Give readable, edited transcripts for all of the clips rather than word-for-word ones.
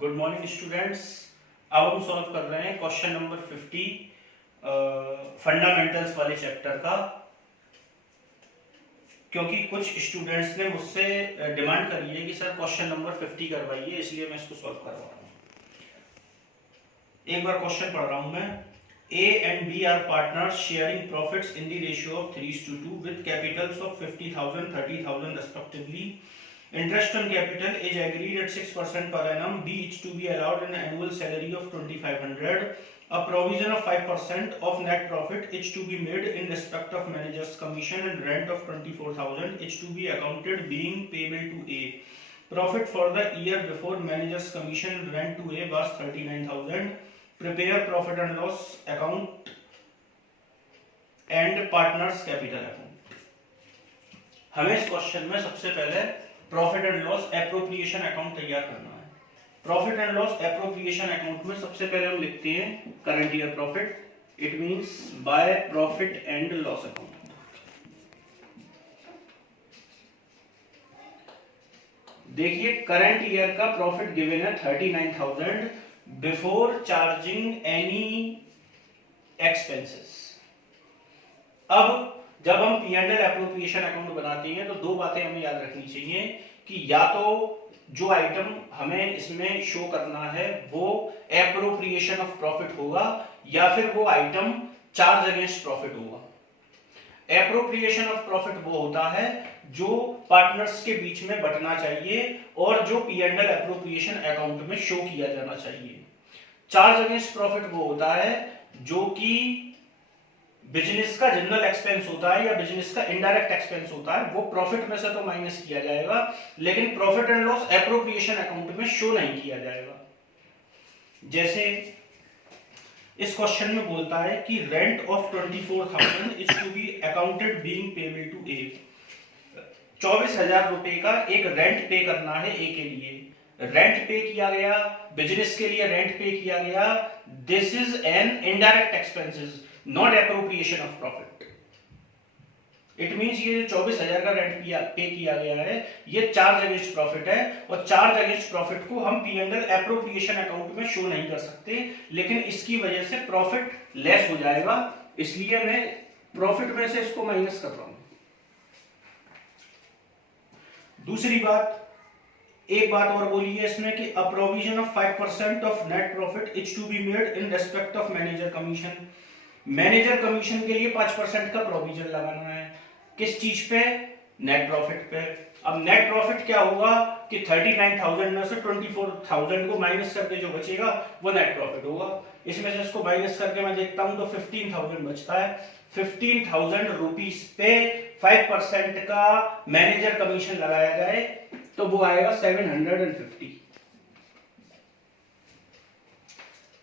Good morning students. अब हम solve कर रहे हैं क्वेश्चन नंबर 50 फंडामेंटल्स वाले चैप्टर का। क्योंकि कुछ स्टूडेंट्स ने मुझसे डिमांड करी है कि सर क्वेश्चन नंबर 50 करवाइए, इसलिए मैं इसको सॉल्व करवा रहा हूँ। एक बार क्वेश्चन पढ़ रहा हूँ मैं। A and B are partners sharing profits in the ratio of 3:2 with capitals of 50,000, 30,000 respectively. Interest on capital is agreed at 6% per annum. B is to be allowed an annual salary of 2,500. A provision of 5% of net profit is to be made in respect of manager's commission and rent of 24,000 is to be accounted being payable to A. Profit for the year before manager's commission and rent to A was 39,000. Prepare profit and loss account and partners capital account. हमें इस question में सबसे पहले profit and loss appropriation account तैयार करना है। Profit and loss appropriation account में सबसे पहले हम लिखते हैं current year profit. It means by profit and loss account. देखिए करंट ईयर का प्रॉफिट गिवन है 39,000 बिफोर चार्जिंग एनी एक्सपेंसेस। अब जब हम P&L एप्रोप्रिएशन अकाउंट बनाते हैं तो दो बातें हमें याद रखनी चाहिए कि या तो जो आइटम हमें इसमें शो करना है वो एप्रोप्रिएशन ऑफ प्रॉफिट होगा या फिर वो आइटम चार्ज अगेंस्ट प्रॉफिट होगा। एप्रोप्रिएशन ऑफ प्रॉफिट वो होता है जो पार्टनर्स के बीच में बंटना चाहिए और जो P&L एप्रोप्रिएशन अकाउंट में शो किया जाना चाहिए। चार्ज अगेंस्ट प्रॉफिट वो होता है जो कि बिजनेस का जनरल एक्सपेंस होता है या बिजनेस का इनडायरेक्ट एक्सपेंस होता है, वो प्रॉफिट में से तो माइनस किया जाएगा लेकिन profit and loss appropriation account में शो नहीं किया जाएगा। जैसे इस क्वेश्चन में बोलता है कि rent of 24,000 is to be accounted being payable to A. 24,000 रुपए का एक रेंट पे करना है ए के लिए। रेंट पे किया गया, बिजनेस के लिए रेंट पे किया गया। This is an indirect expenses, not appropriation of profit. It means ये 24,000 का रेंट पे किया गया है, ये चार्ज अगेंस्ट प्रॉफिट है और चार्ज अगेंस्ट प्रॉफिट को हम P&L एप्रोप्रिएशन अकाउंट में शो नहीं कर सकते, लेकिन इसकी वजह से प्रॉफिट लेस हो जाएगा, इसलिए मैं प्रॉफिट में से इसको माइनस कर रहा हूं। दूसरी बात, एक बात और बोली है इसमें कि a provision of 5% of net profit is to be made in respect of manager commission. Manager commission के लिए 5% का प्रोविजन लगाना है। किस चीज पे? नेट प्रॉफिट पे। अब नेट प्रॉफिट क्या होगा कि 39,000 में से 24,000 को माइनस करके जो बचेगा वो नेट प्रॉफिट होगा। इसमें से इसको माइनस करके मैं देखता हूं तो 15,000 बचता है। 15,000 रुपीस पे 5% का मैनेजर कमीशन लगाया जाए तो वो आएगा 750।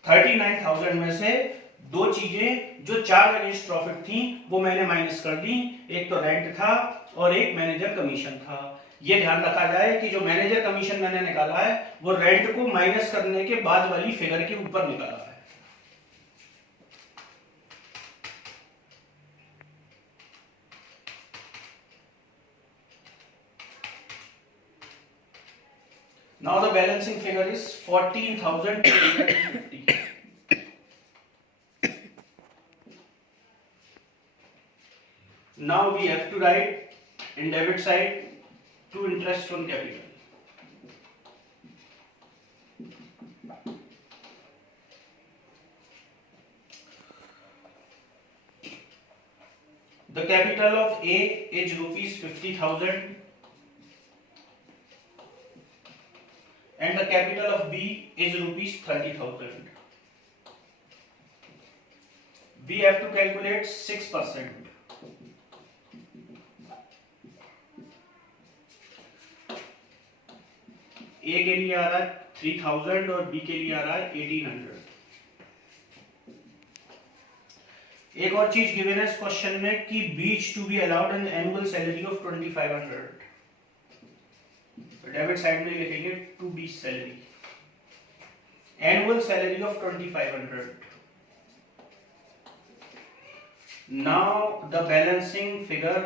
39,000 में से दो चीजें जो चार्ज अगेंस्ट प्रॉफिट थी वो मैंने माइनस कर दी, एक तो रेंट था और एक मैनेजर कमीशन था। ये ध्यान रखा जाए कि जो मैनेजर कमीशन मैंने निकाला है वो रेंट को माइनस करने के बाद वाली फिगर के ऊपर निकाला है। Now the balancing figure is 14,250. Now we have to write in debit side to interest on capital. The capital of A is rupees 50,000 and the capital of B is rupees 30,000. We have to calculate 6%. A के लिए आ रहा है 3,000 और B के लिए आ रहा है 1,800। एक और चीज गिवन है इस क्वेश्चन में कि B is to be allowed an annual salary of 2,500। Debit side में लिखेंगे to be salary, annual salary of 2,500। Now the balancing figure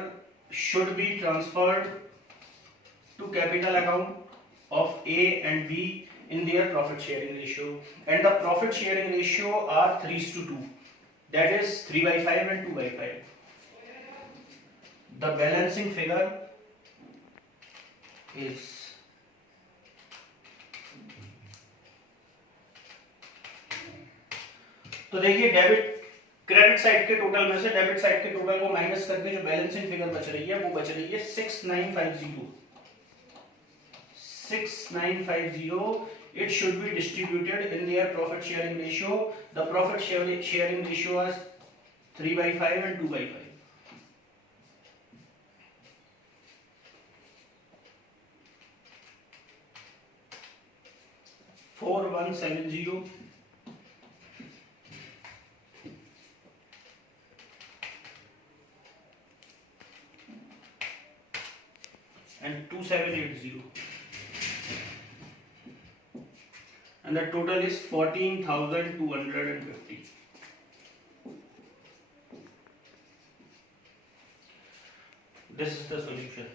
should be transferred to capital account of A and B in their profit sharing ratio, and the profit sharing ratio are 3:2, that is 3/5 and 2/5. The balancing figure is तो देखिए debit credit side के total में से debit side के total को minus करके जो balancing figure बच रही है वो बच रही है 6950. It should be distributed in their profit sharing ratio. The profit sharing ratio is 3/5 and 2/5. 4170 and 2780, and the total is 14,250. This is the solution.